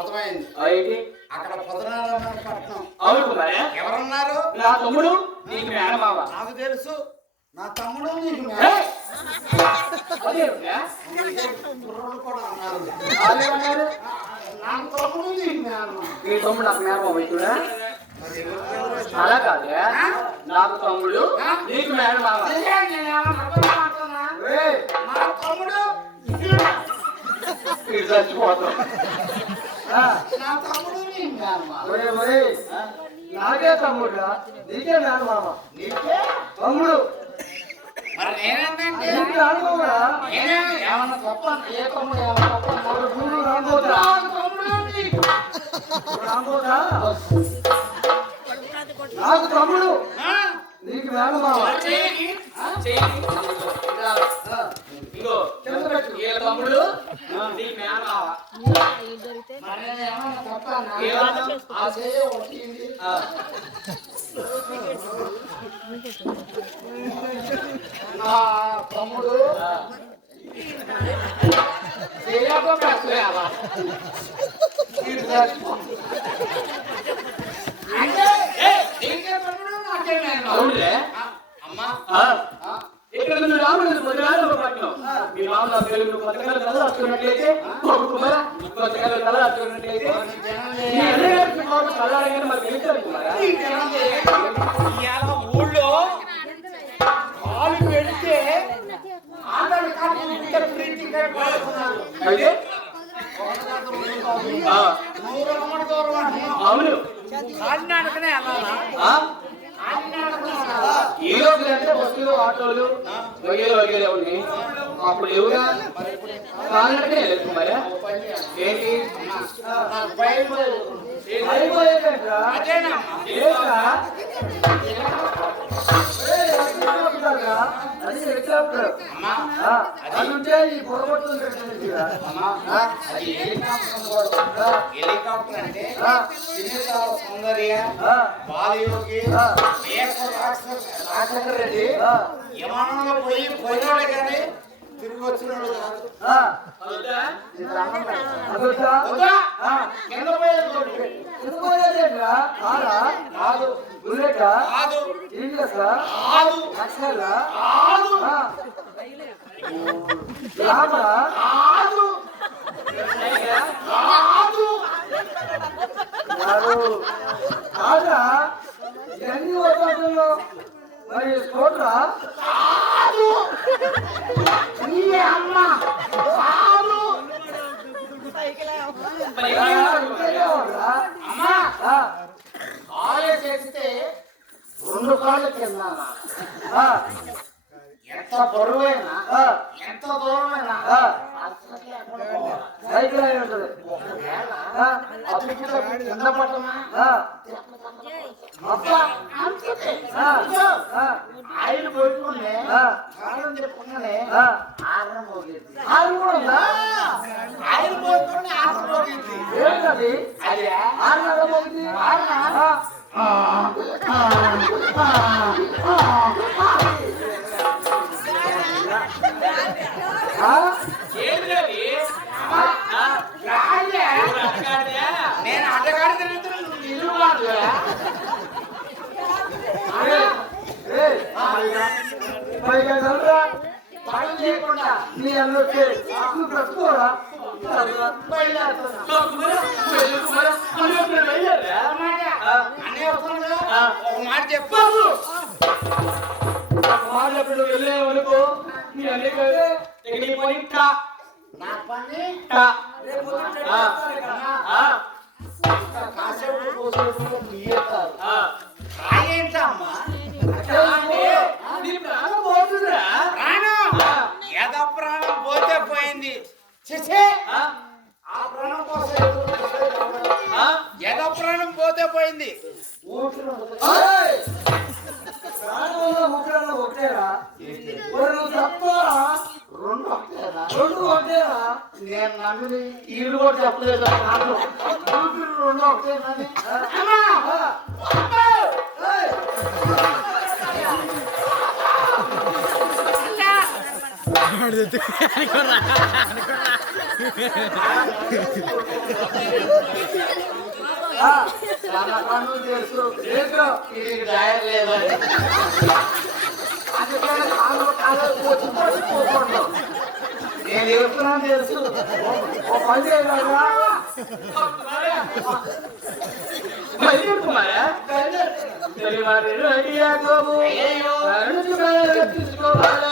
అర్థమైంది. అక్కడ పట్టణం. అవును మరి ఎవరున్నారు? నా తమ్ముడు నీకు మేనమావ. నాకు తెలుసు, నా తమ్ముడు నీకు కూడా అన్నారు. నాకు తమ్ముడు నీకు నీ తమ్ముడు నాకు మేనమావ చూడా. అలా కాదు, నాకు తమ్ముడు నీకు మేనమావ. నా తమ్ముడు చచ్చిపోతాం. నా తమ్ముడు నీకు నాకే తమ్ముడు నీకే మేనమావ. నీకే తమ్ముడు మరి నేనేంటంటే ఏమన్నా తప్ప ఏ తమ్ముడు ఏమన్నా తప్ప నాకు తమ్ముడు నీకు మేనమావ. ఇంకో తమ్ముడు నీకు మేనమావ. నా తమ్ముడు అమ్మా ఇక్కడ నువ్వు రాముడు పట్టినావు. మీ మామ తెలుగు పథకాల కళ వస్తున్నట్లయితే పథకాల కళ వస్తున్నట్లయితే ఊళ్ళో కాలు పెడితే ఆధార్ కార్డు ప్రింటింగ్ అయితే అవును కాలినాడకనే ఈ రోజు అంటే బస్సులు ఆటోలు వగేరే ఉన్నాయి. అప్పుడు ఎవరా కాలినట్టే లేదు. మరి ఏంటి హెలికాప్టర్ అంటే సౌందర్య బాలయోగి రాజశేఖర రెడ్డి విమానంలో పోయినాడు కానీ తిరిగి వచ్చినాడు మరి స్కూటరా అమ్మ కాలే చేస్తే 2 కాళ్ళు కింద ఎంత బరువైనా ఎంత దూరమైనా సైకిల్ అయి ఉంటుంది. కింద పట్టమా ఆయిల్ పోయకుండా కాలం చెప్పుకున్నానే ఆహారం పోగింది. ఆయిల్ పోయకుండా ఆహారం పోగింది. ఏంటది? అదే ఆహారం పోగింది. నేను అడ్డగాడి తిరుగుతున్నా, నువ్వు ఇల్లు కాదు. పని చేయకుండా నీ అన్నొచ్చే నువ్వు బ్రతుకోరా. మాట చెప్పావు. మాటప్పుడు వెళ్ళేవనుకో నీ అన్ని నా పని ఏంటమ్మా ఏదో ప్రాణం పోతే పోయింది. ఆ ప్రాణం కోసం ఏదో ప్రాణం పోతే పోయింది. ఒకటేరా తప్పరా 2 ఒకటేరా. నేను నమ్మిని ఈడు కూడా చెప్పలేదు. 2 ఒకటేనని అనుకున్నా చాలా పనులు తెలుసు ఇది డయర్ లేదని అందుకని కాలు పోకుండా నేను ఎడుతున్నాను తెలుసు ఓ పని చేయగలరా మరి రెడీ తీసుకోవాలి